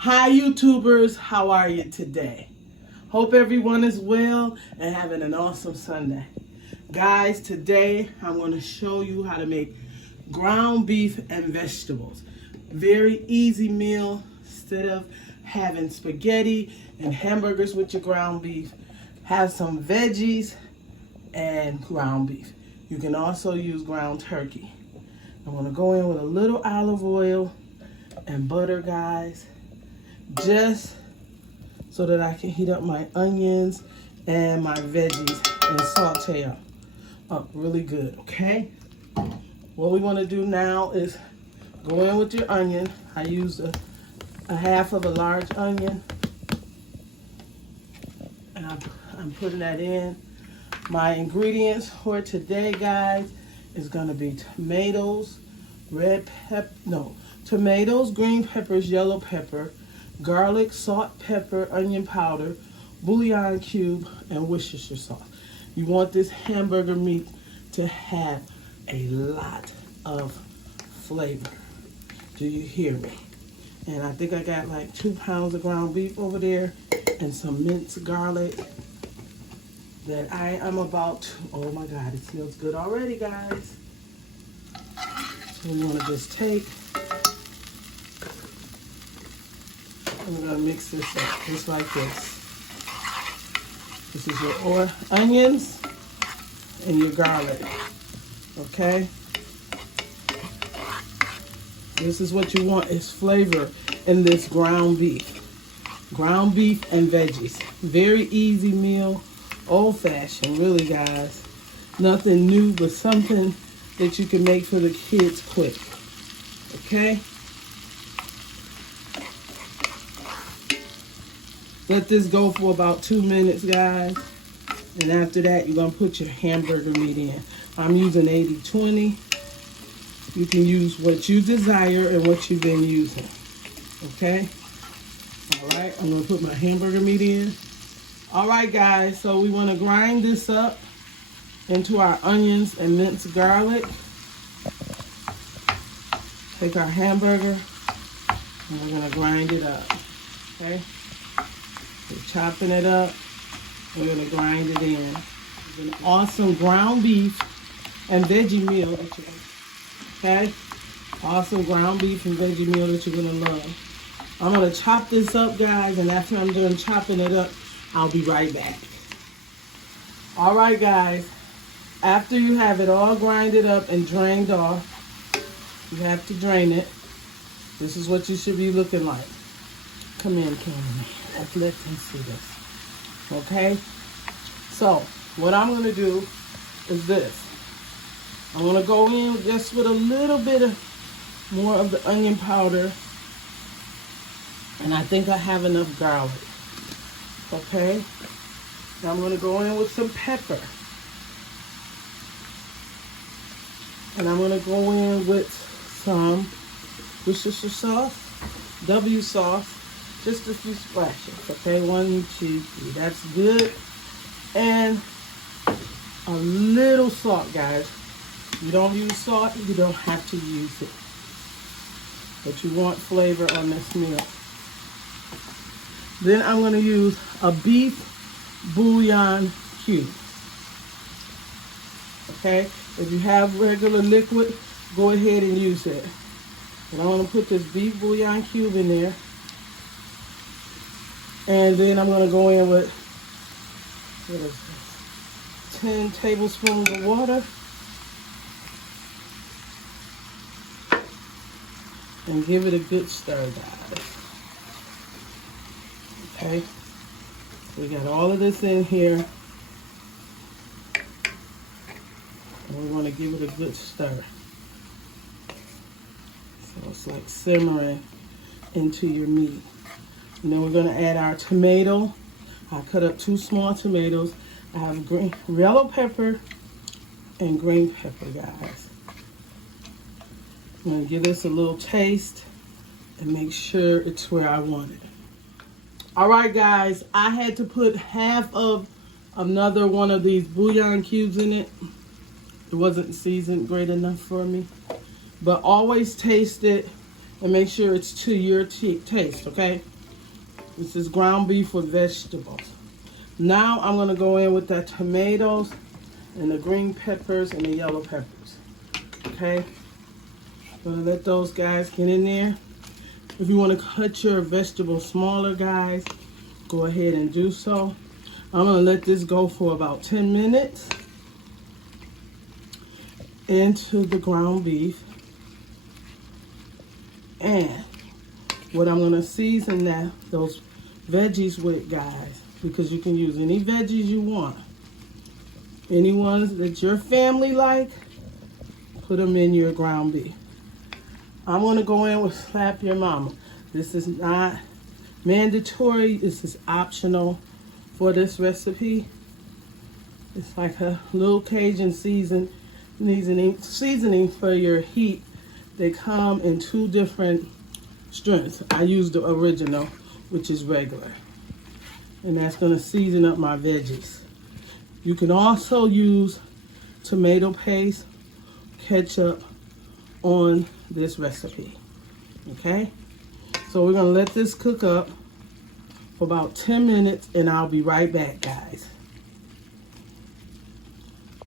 Hi YouTubers, how are you today? Hope everyone is well and having an awesome Sunday. Guys, today I'm going to show you how to make ground beef and vegetables. Very easy meal. Instead of having spaghetti and hamburgers with your ground beef, have some veggies and ground beef. You can also use ground turkey. I'm going to go in with a little olive oil and butter, guys, just so that I can heat up my onions and my veggies and saute them up really good, okay? What we want to do now is go in with your onion. I used a half of a large onion, and I'm putting that in. My ingredients for today, guys, is going to be tomatoes, tomatoes, green peppers, yellow pepper, garlic, salt, pepper, onion powder, bouillon cube, and Worcestershire sauce. You want this hamburger meat to have a lot of flavor. Do you hear me? And I think I got like 2 pounds of ground beef over there and some minced garlic that I am about to, oh my God, it smells good already, guys. So we want to just take, and we're going to mix this up just like this. This is your onions and your garlic, okay? This is what you want, is flavor in this ground beef. Ground beef and veggies. Very easy meal, old-fashioned, really, guys. Nothing new, but something that you can make for the kids quick, okay? Let this go for about 2 minutes, guys. And after that, you're going to put your hamburger meat in. I'm using 80/20. You can use what you desire and what you've been using. Okay? All right, I'm going to put my hamburger meat in. All right, guys, so we want to grind this up into our onions and minced garlic. Take our hamburger and we're going to grind it up. Okay? We're chopping it up. We're going to grind it in. It's an awesome ground beef and veggie meal that you're, okay? Awesome ground beef and veggie meal that you're going to love. I'm going to chop this up, guys, and after I'm done chopping it up, I'll be right back. All right, guys. After you have it all grinded up and drained off, you have to drain it. This is what you should be looking like. Come in, cameraman. Let's let them see this. Okay? So, what I'm going to do is this. I'm going to go in just with a little bit of more of the onion powder. And I think I have enough garlic. Okay? Now I'm going to go in with some pepper. And I'm going to go in with some Worcestershire sauce, W sauce. Just a few splashes, okay? 1, 2, 3. That's good. And a little salt, guys. You don't use salt, you don't have to use it. But you want flavor on this meal. Then I'm going to use a beef bouillon cube. Okay? If you have regular liquid, go ahead and use it. And I'm going to put this beef bouillon cube in there. And then I'm going to go in with, what is this, 10 tablespoons of water. And give it a good stir, guys. Okay. We got all of this in here. And we want to give it a good stir. So it's like simmering into your meat. And then we're going to add our tomato. I cut up 2 small tomatoes. I have green, yellow pepper and green pepper, guys. I'm going to give this a little taste and make sure it's where I want it. All right, guys. I had to put half of another one of these bouillon cubes in it. It wasn't seasoned great enough for me. But always taste it and make sure it's to your taste, okay? This is ground beef with vegetables. Now I'm gonna go in with the tomatoes and the green peppers and the yellow peppers, okay? I'm gonna let those guys get in there. If you wanna cut your vegetables smaller, guys, go ahead and do so. I'm gonna let this go for about 10 minutes into the ground beef. And what I'm gonna season those veggies with, guys, because you can use any veggies you want. Any ones that your family like, put them in your ground beef. I'm gonna go in with Slap Your Mama. This is not mandatory, this is optional for this recipe. It's like a little Cajun seasoning for your heat. They come in 2 different strengths. I use the original, which is regular. And that's gonna season up my veggies. You can also use tomato paste, ketchup on this recipe, okay? So we're gonna let this cook up for about 10 minutes and I'll be right back, guys.